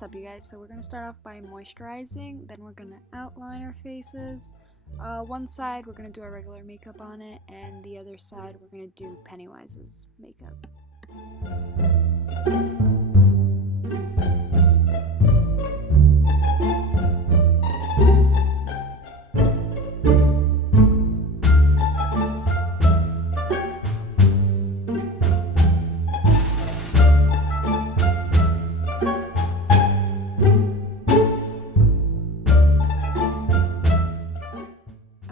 What's up, you guys? So we're going to start off by moisturizing, then we're going to outline our faces. One side we're going to do our regular makeup on it, and the other side we're going to do Pennywise's makeup.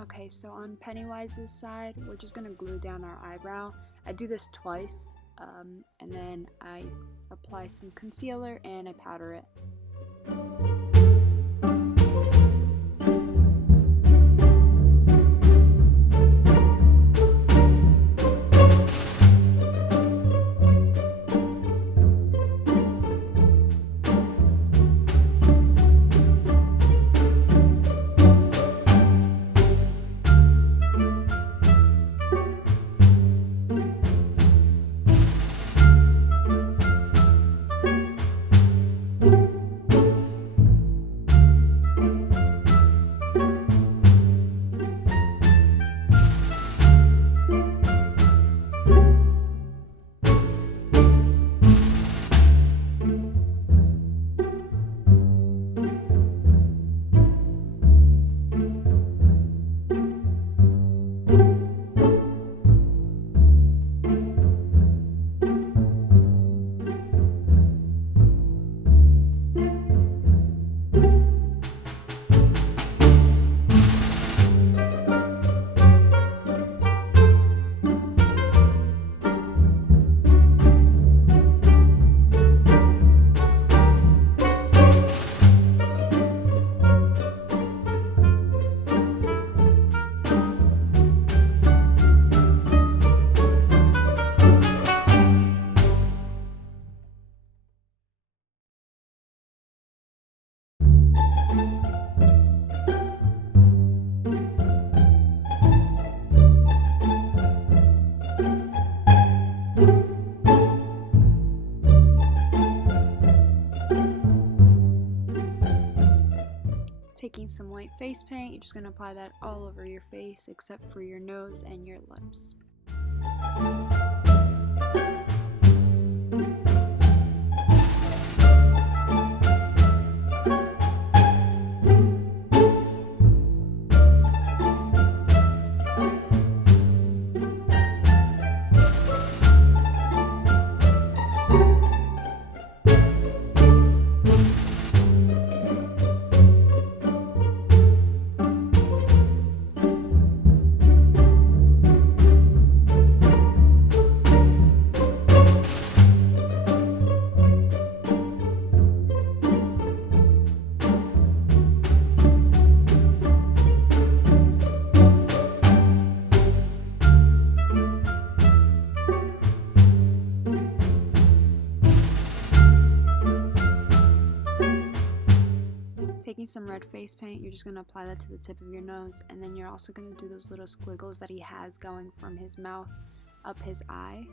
Okay, so on Pennywise's side, we're just going to glue down our eyebrow. I do this twice, and then I apply some concealer and I powder it. Taking some white face paint, you're just going to apply that all over your face except for your nose and your lips. Taking some red face paint, you're just going to apply that to the tip of your nose, and then you're also going to do those little squiggles that he has going from his mouth up his eye.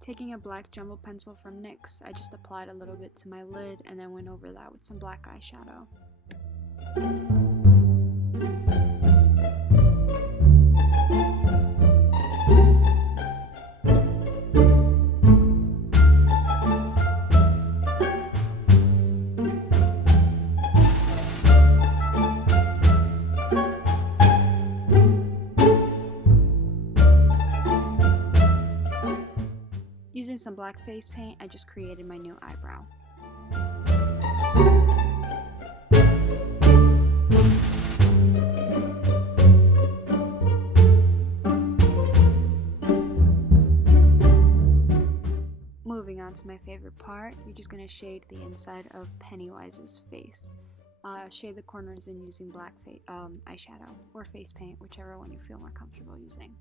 Taking a black jumbo pencil from NYX, I just applied a little bit to my lid and then went over that with some black eyeshadow. Using some black face paint, I just created my new eyebrow. Moving on to my favorite part, you're just going to shade the inside of Pennywise's face. Shade the corners in using black eyeshadow or face paint, whichever one you feel more comfortable using.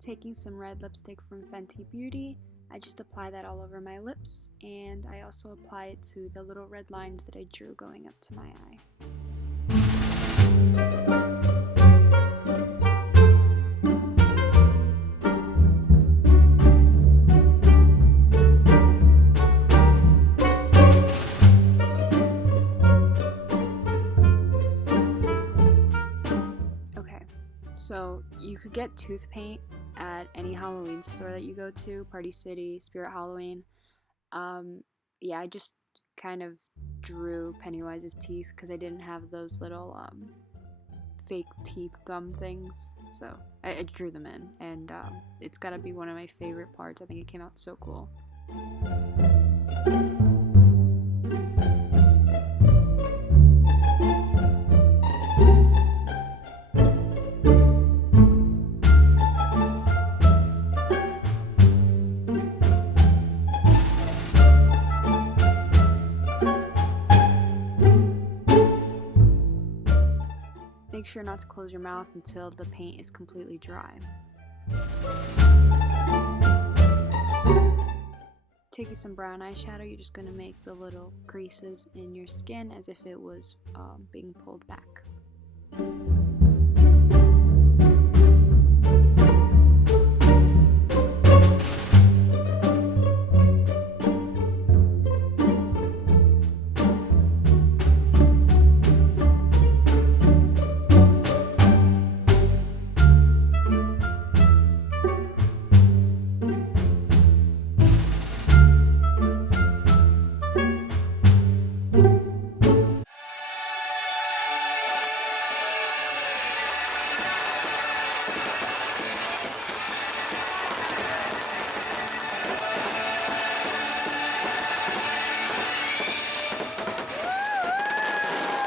Taking some red lipstick from Fentybeauty, I just apply that all over my lips, and I also apply it to the little red lines that I drew going up to my eye. So you could get tooth paint at any Halloween store that you go to, Party City, Spirit Halloween. Yeah, I just kind of drew Pennywise's teeth because I didn't have those little fake teeth gum things. So I drew them in, and it's gotta be one of my favorite parts. I think it came out so cool. Make sure not to close your mouth until the paint is completely dry. Taking some brown eyeshadow, you're just going to make the little creases in your skin as if it was being pulled back.